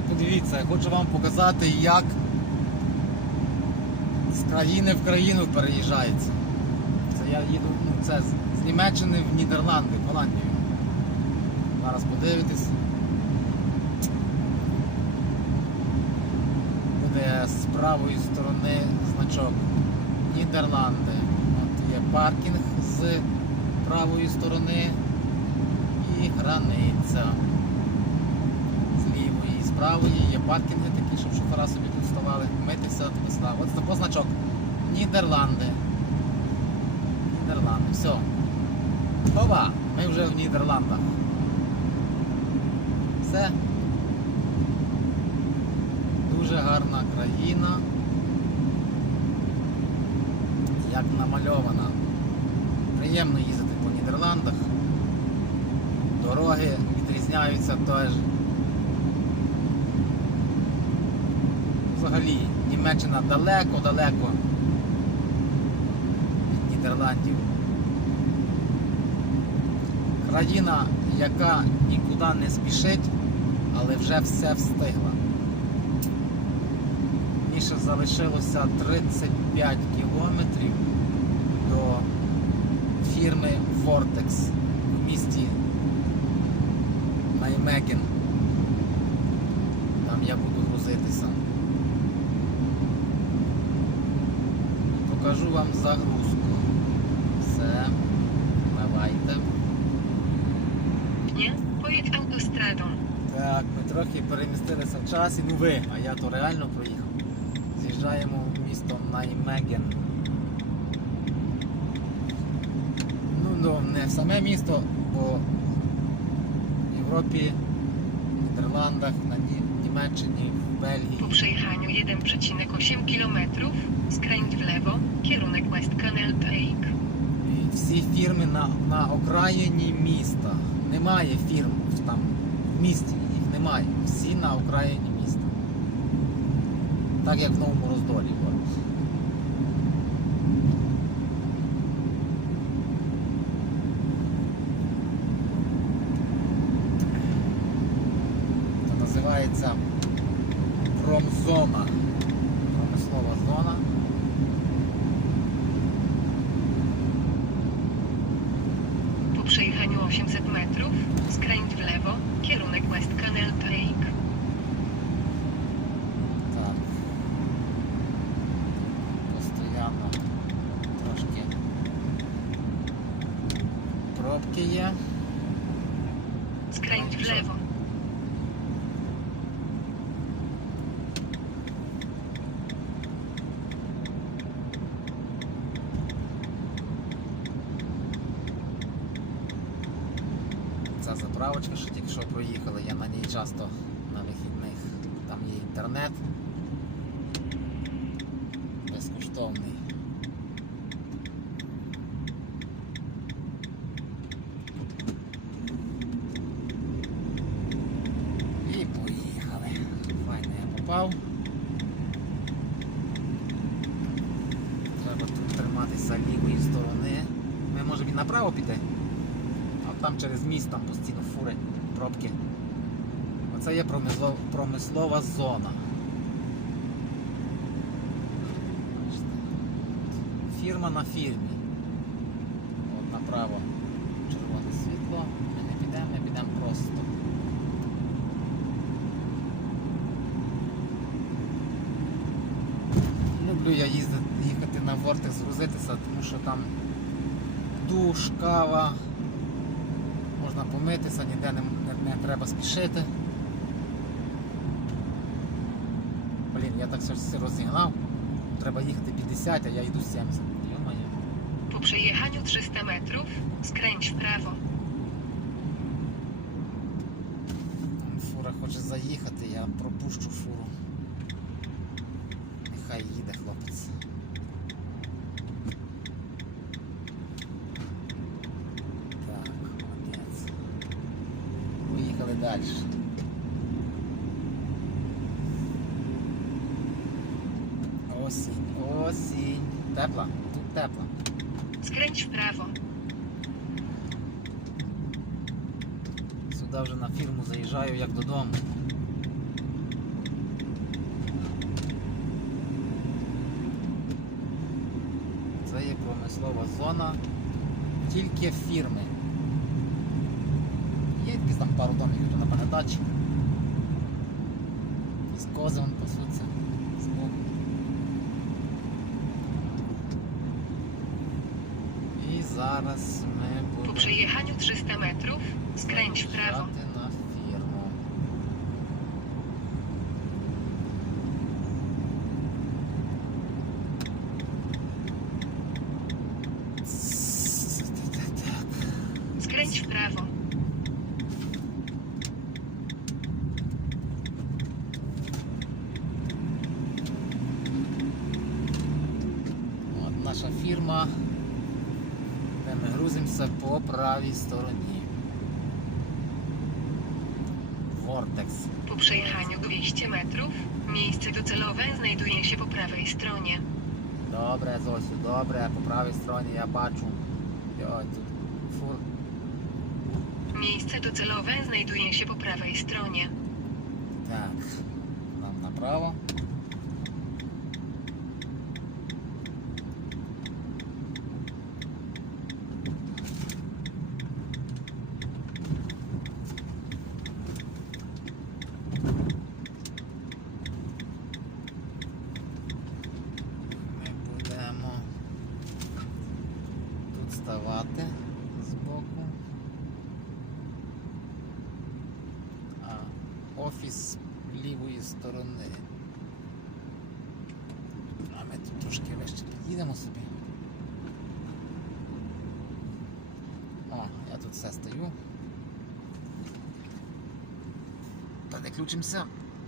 Тепер подивіться, я хочу вам показати, як з країни в країну переїжджається. Це я їду, ну це з- Німеччини в Нідерланди, в Голландію. Зараз подивитесь. Буде з правої сторони значок Нідерланди. От є паркінг з правої сторони і границя. Правої є паркінги такі, щоб шофера собі тут ставали, митися туди-сюди. От позначок. Нідерланди. Нідерланди. Все. Ова! Ми вже в Нідерландах. Все. Дуже гарна країна. Як намальована. Приємно їздити по Нідерландах. Дороги відрізняються теж. Взагалі, Німеччина далеко-далеко від Нідерландів. Країна, яка нікуди не спішить, але вже все встигла. Мені ще залишилося 35 кілометрів до фірми Vortex в місті Наймеген. Там я буду грузитися. Покажу вам загрузку. Все. Давайте. Nie, pojedź autostradą. Так, ми трохи перемістилися в часі. Ну ви, а я то реально проїхав. З'їжджаємо в місто Наймеген. Ну, ну, не в саме місто, бо в Європі, в Нідерландах, на Ні- Німеччині, в Po Бельгії. przejechaniu 1,8 km skręć w lewo, kierunek West Canal Lake. І всі фірми на, на окраїні міста. Немає фірм там в місті, їх немає. Всі на окраїні міста. Так як в новому роздолі. от. zona. Przemysłowa zona. Po przejechaniu 800 metrów skręć w lewo, kierunek West Canal Lake. Tak. Postojano troszkę probki. Skręć w lewo. Ця заправочка, що тільки що проїхали, я на ній часто на вихідних. Там є інтернет. Безкоштовний. І поїхали. Файно я попав. Треба тут триматися лівої сторони. Ми можемо і направо піти. Там через міст там постійно фури, пробки. Оце є промислова зона. Фірма на фірмі. От направо червоне світло. Ми не підемо, ми підемо просто. Люблю я їздити, їхати на Вортекс, грузитися, тому що там душ, кава, можна помитися, ніде не, не, не треба спішити. Блін, я так все розігнав. Треба їхати 50, а я йду 70. Йо-моє. Po przejechaniu 300 metrów skręć w prawo. Фура хоче заїхати, я пропущу фуру. Нехай їде хлопець. далі. Осінь, осінь. Тепла, тут тепла. Скринч вправо. Сюди вже на фірму заїжджаю, як додому. Це є промислова зона тільки фірми. Є якісь там пару домиків тут напевне дачі. З кози вон пасуться. Збоку. І зараз ми Po будемо przejechaniu 300 metrów skręć w prawo. наша фірма, де ми грузимося по правій стороні. Vortex. Po przejechaniu 200 metrów miejsce docelowe znajduje się po prawej stronie. Добре, Зосю, добре, по правій стороні я бачу. Йой, тут фур. Miejsce docelowe znajduje się po prawej stronie. Так, нам направо. Ставати збоку. А офіс з лівої сторони. А ми тут трошки вище під'їдемо собі. О, я тут все стою. Переключимося.